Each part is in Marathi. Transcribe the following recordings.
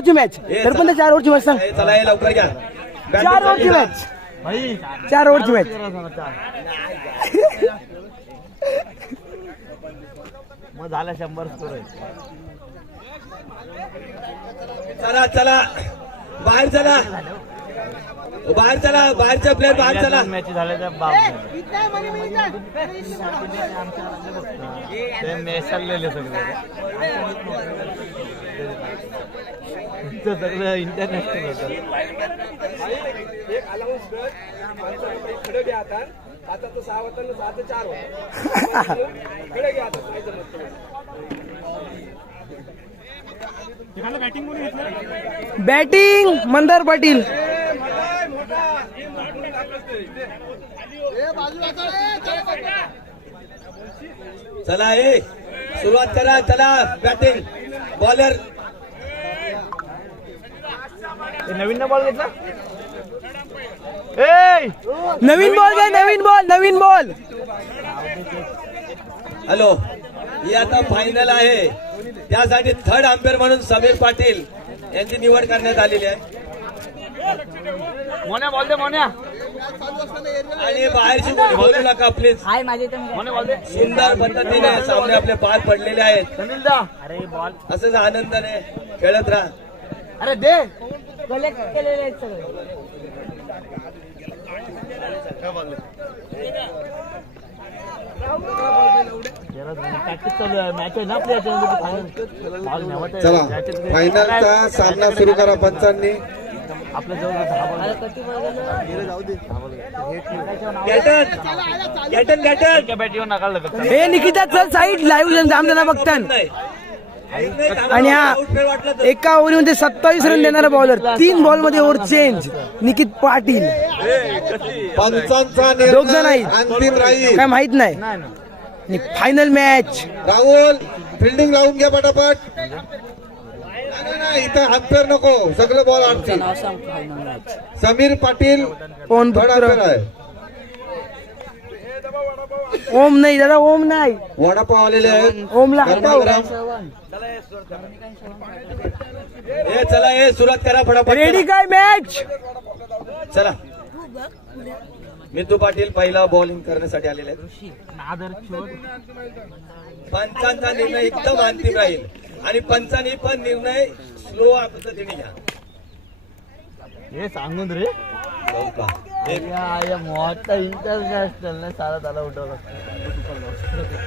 ओव्हरची मॅच तर पण 4 ओव्हरची मॅच सांग. चला हे लवकर घ्या. 4 ओव्हरची मॅच 4 ओव्हरची मॅच. मग झाला 100 स्कोर आहे. चला चला बाहेर चला बाहेर चला बाहेरच्या प्लेयर बाहेर चला. मॅच झाल्या त्या बाप ते मॅच चाललेले सगळे सगळं इंटरनॅशनल होतं. आता तो 6 होता 6 ते 4 होता. बॅटिंग मंदार पाटील. चला ए सुरुवात करा. चला बॅटिंग बॉलर. नवीन बॉल घेतला. नवीन बॉल घ्या. नवीन बॉल. हॅलो ही आता फायनल आहे त्यासाठी थर्ड अंपायर म्हणून समीर पाटील यांची निवड करण्यात आलेली आहे. मोन्या बॉल दे मोन्या. आणि बाहेरची कोणी बोलू नका प्लीज. मोन्या बॉल दे. सुंदर पद्धतीने सामने आपले पार पडलेले आहेत. सुनील दा. अरे बॉल असंच आनंदाने खेळत राहा. अरे दे. प्रॅक्टिस चालू आहे. मॅच आहे ना आपल्या याच्यामध्ये. चला फायनलचा सामना सुरू करा पंचांनी. आपल्या जवळ बॅटीवर नकाल फक्त. हे निकिता चल साईड लाईव्ह जाम देणार बघतान. आणि हा एका ओव्हरमध्ये 27 रन देणारा बॉलर. 3 बॉल मध्ये ओव्हर चेंज. निकित पाटील. पंचांचा दोघ जण आहेत. अंतिम राहील. काय माहित नाही. Final match. राहुल फिल्डिंग लावून घ्या पटापट. नाही इथं अंपायर नको. सगळे बॉल आडतील. समीर पाटील कोण थर्ड अंपायर आहे. ओम नाही दादा. ओम नाही. वडापाव आलेले आहेत. ओमला हटव. हे चला हे सुरुवात करा फटाफट. रेडी काय मॅच. चला मितू पाटील पहिला बॉलिंग करण्यासाठी आलेले आहेत. पंचांचा निर्णय एकदम अंतिम राहील आणि पंचांनी पण निर्णय स्लो पद्धतीने घ्या. हे सांगून रे मोठा इंटरनॅशनल नाही सारा त्याला उठवला.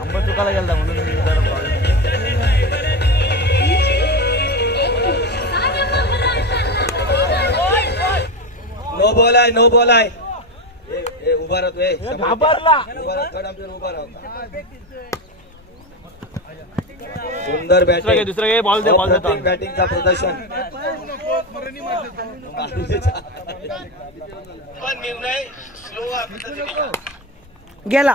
आंबा चुकायला गेला म्हणून नो बॉल आहे. नो बॉल आहे. उभा राहतोय. घाबरला. उभा राहतो. सुंदर बॅटिंग. दुसरं बॉल दे. बॉल देतो. बॅटिंगचा प्रदर्शन. निर्णय स्लो गेला.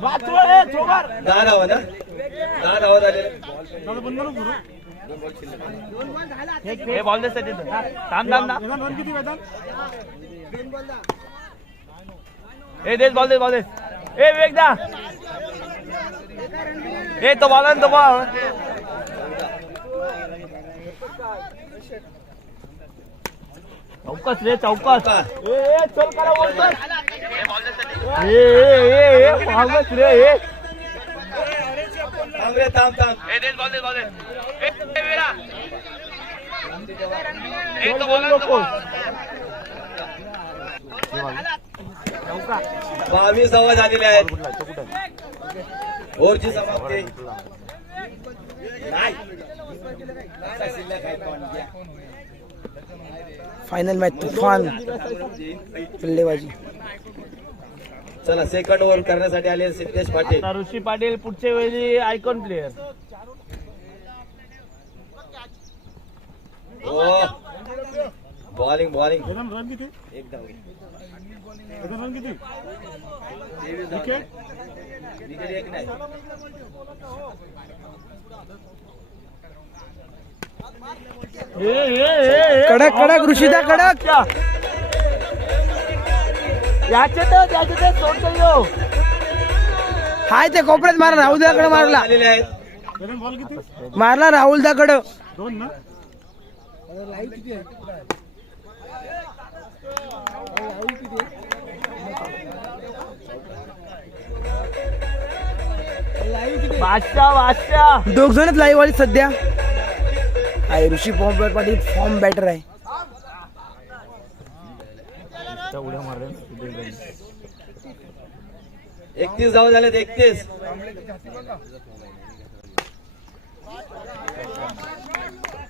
दहा धावा ना. 10 धावा झालेले. हे बॉल दे. थांब. हे देस बॉल दे. ए वेगदा. ए तो बॉल आहे तो बॉल. चौकस रे चौकस. चल करा बोलतोय. मागच रे. थांब रे थांब. ए देस बॉल दे. ए वेरा. ए तो बॉल नको. 22 धावा झालेल्या आहेत. ओव्हरची समाप्ती. फायनल मॅच तुफान बल्लेबाजी. चला सेकंड ओव्हर करण्यासाठी आले सिद्धेश पाटील. ऋषी पाटील पुढच्या वेळी आयकॉन प्लेयर. बॉलिंग एक धाव. विकेट एक नाही. कडक ऋषीदा कडक. याचे सोडतो. हाय ते कोपऱ्यात मारा. राहुद्याकडे मारला. आलेले आहेत. मारला राहुल दाकडं. बादशाह दोघ जणच लाईव्ह आले सध्या. आहे ऋषी फॉर्म पाटील फॉर्म बॅटर आहे. उड्या मारल्या 31 धावा झाल्यात. 31.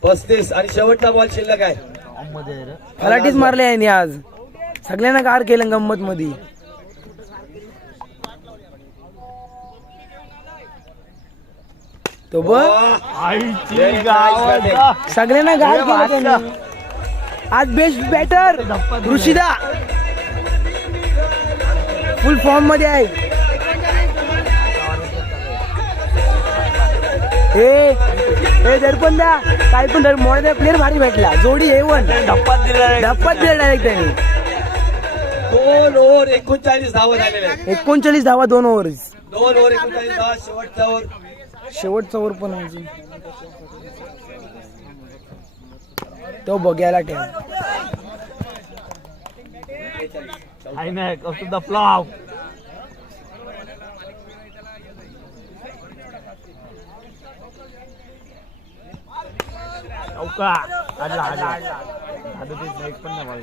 35 आणि शेवटचा बॉल शिल्लक आहे. मध्ये रे. फलाटीच मारले आहे आज. सगळ्यांना गार केलं गंमत मध्ये. तो बघ आईची गावाचा. सगळ्यांना गार केलं त्याने. आज बेस्ट बॅटर ऋषिदा फुल फॉर्म मध्ये आहे. हे दर्पण द्या काय पण मोठा प्लेअर भारी भेटला. जोडी A1 धप्पात दिला डायरेक्ट त्यांनी. 2 ओव्हर 39 धावा झालेल्या आहेत. 39 धावा 2 ओव्हर. 2 ओव्हर 39 धावा. शेवटचा ओव्हर. शेवटचा ओव्हर पण आहे. तो बघायला ठेव. I know, goes to the flop. चौका आला आता ते नेक्स्ट पण नाही बॉल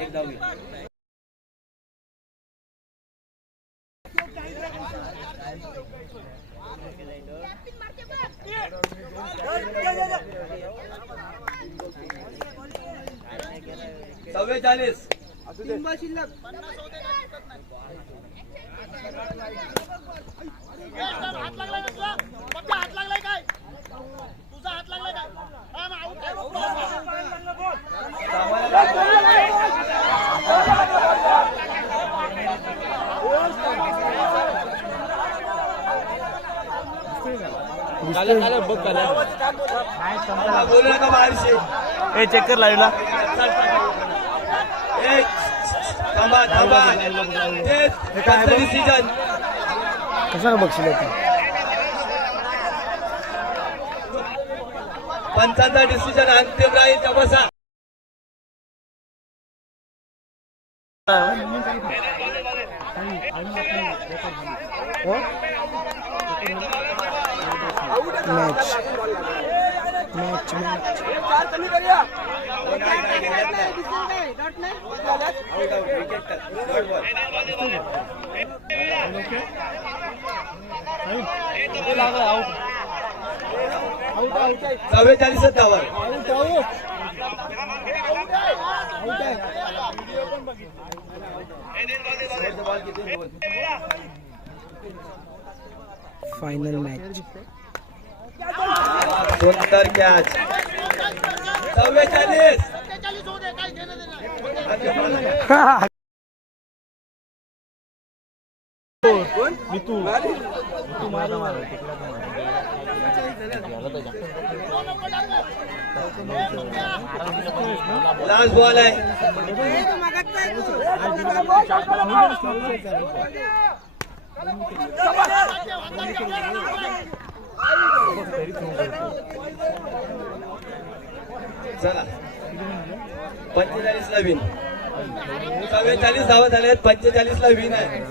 एक धाव. चव्वेचाळीस. बोलू नका बाहेरशी. हे चेक कर लाईव्हला. थांबा थांबा. डिसिजन. कसा बघशील पंचांचा डिसिजन अंतिम राहील. तपासा. मॅच चव्वेचाळीस धावा. Final match. सुंदर कॅच. 44. लास्ट बॉल आहे. चला 45 ला विन. 44 धावा झाल्या आहेत. 45 ला विन आहे.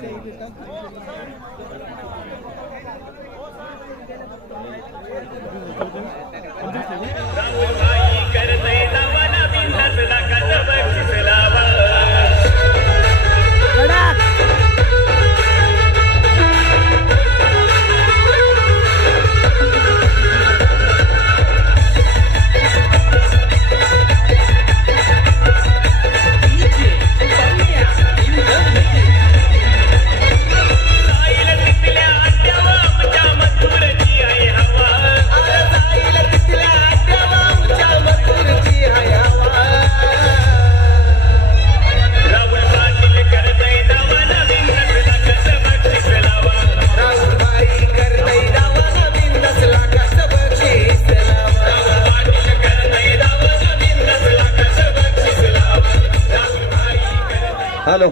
हॅलो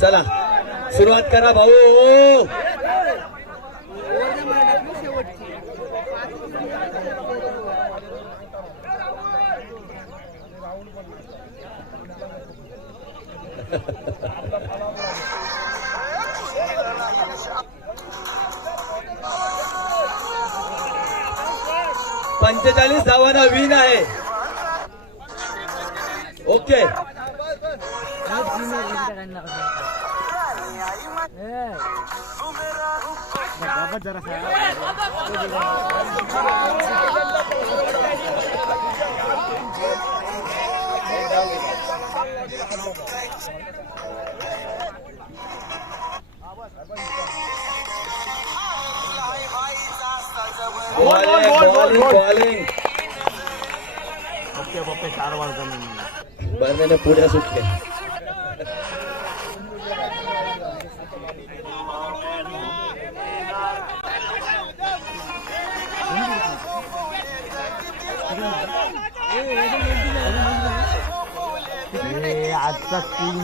चला सुरुवात करा भाऊ. पंचेचाळीस धावांना विन आहे. ओके. बॉलिंग पप्पे 4 बॉल बरण्याने पुढे सुटले. आजचा 3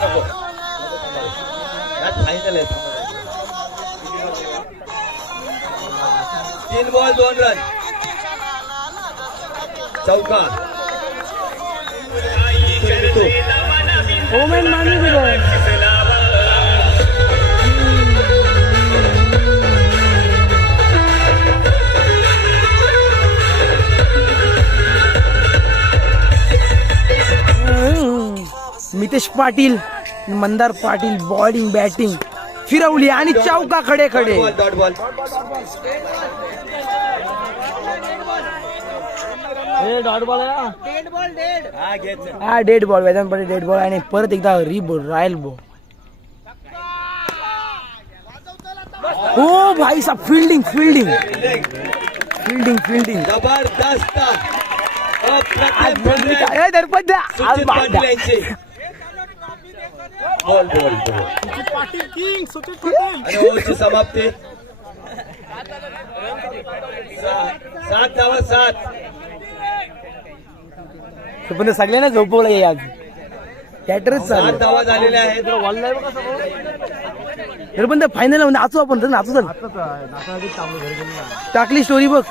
नको. फायनल आहे. 3 बॉल 2 रन. चौका. ओमेन मानी दिलं. मितेश पाटील, मंदार पाटील बॉलिंग बॅटिंग फिरवली आणि चौका खडे खडे. Dot ball. डॉट बॉल हा dead ball Vedant Patil dead ball आणि परत एकदा रॉयल बॉल. हो भाई साहब फिल्डिंग फिल्डिंग फिल्डिंग फिल्डिंग जबरदस्त. आज पाटील यांची बॉल बॉल आणि ओव्हरची समाप्ती. 7 धावा 7. पण सगळ्यांना झोपवलं आज कॅटरच 7 चालू. धावा झालेल्या आहेत. तर पण फायनल मध्ये नाचू आपण नाचू चल. टाकली स्टोरी बघ.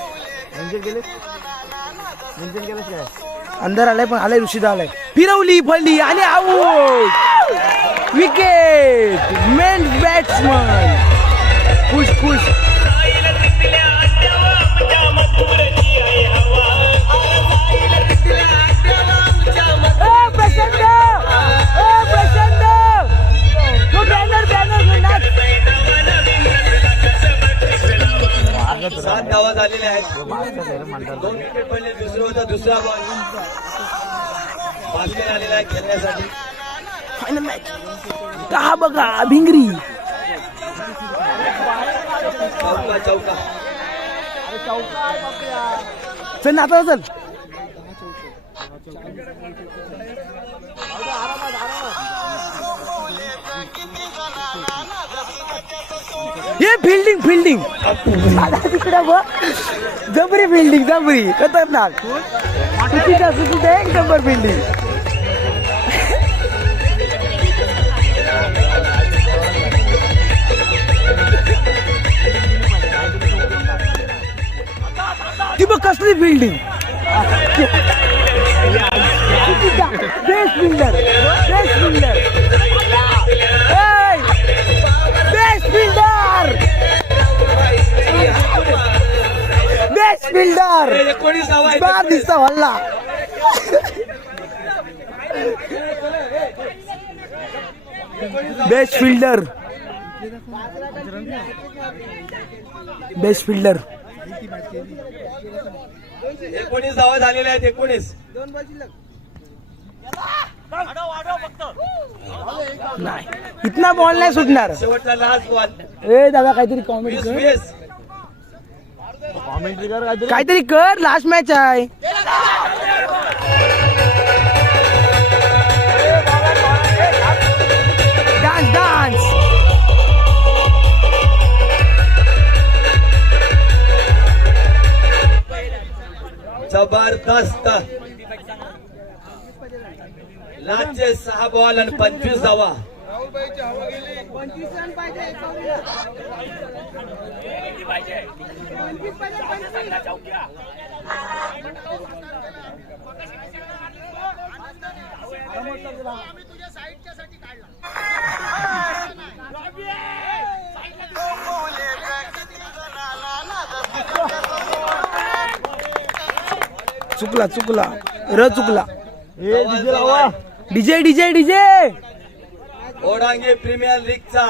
अंदर आलाय पण आलाय ऋषीदा आलाय. फिरवली फळली आणि आऊट. विकेट. मेन बॅट्समन खुश खुश. प्रचंड प्रचंड. बॅनर बॅनर 7 धावा झालेल्या आहेत. 2 विकेट पडले. दुसरं होता दुसरा बॉल. बास्केट आलेला आहे खेळण्यासाठी. Final match. का बघा भिंगरी. चौका चौका. चल ना आता चल. हे फिल्डिंग फिल्डिंग तिकडे बघ. जबरी फिल्डिंग जबरी खतरनाक. सुचिता सुचिता एक नंबर फिल्डिंग. ती बघ कसली fielding. Best fielder best fielder best fielder best fielder. 19 धावा आहेत. बार दिसता हल्ला. Best fielder best fielder. 19 धावा झालेल्या आहेत. 19. नाही इतना बॉल नाही सुटणार. शेवटचा लास्ट बॉल. ए दादा काहीतरी कॉमेडी 20 कर. 20. कॉमेंट्री कर काहीतरी कर. लास्ट मॅच आहे. Dance dance. जबरदस्त. लास्टचे 6 बॉल आणि 25 धावा. चुकला चुकला र चुकला हे डीजे लावा. डीजे डीजे डीजे ओढांगे प्रीमियर लीगचा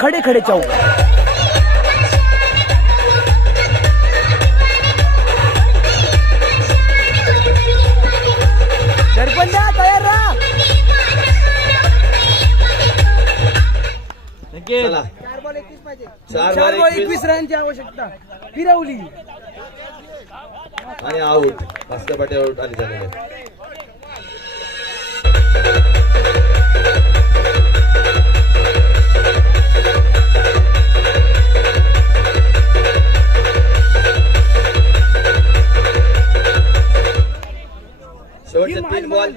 खडे खडे चौक दर्पण द्या तयार राहा चला चार 4 बॉल 21 21 रनची आवश्यकता फिरवली आणि आऊट बास्केटबॉल आऊट आली झालेले शेवटचे 3 बॉल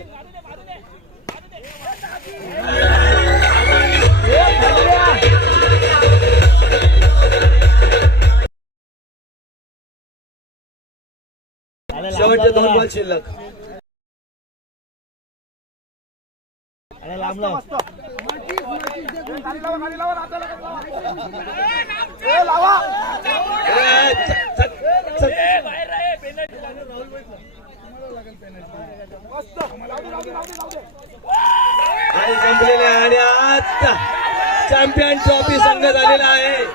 शेवटचे 2 बॉल शिल्लक अरे लांबला. आणि संपलेले आणि आता चॅम्पियन ट्रॉफी संघ झालेला आहे.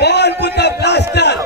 Ball put blaster